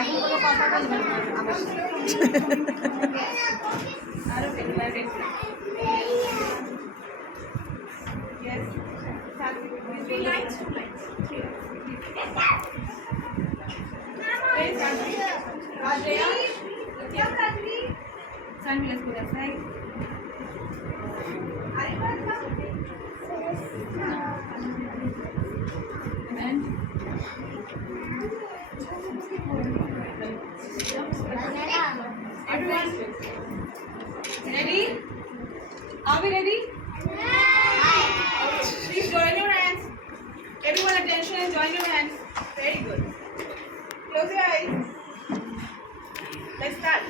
এখন কোনো কথা বলবেন না আমার সাথে। আরো বেশি Yes. 3 lines, 2 lines. Ajaya. Sunny, let's go that side. And everyone, ready? Are we ready? Please join your hands. Everyone attention and join your hands. Very good. Close your eyes. Let's start.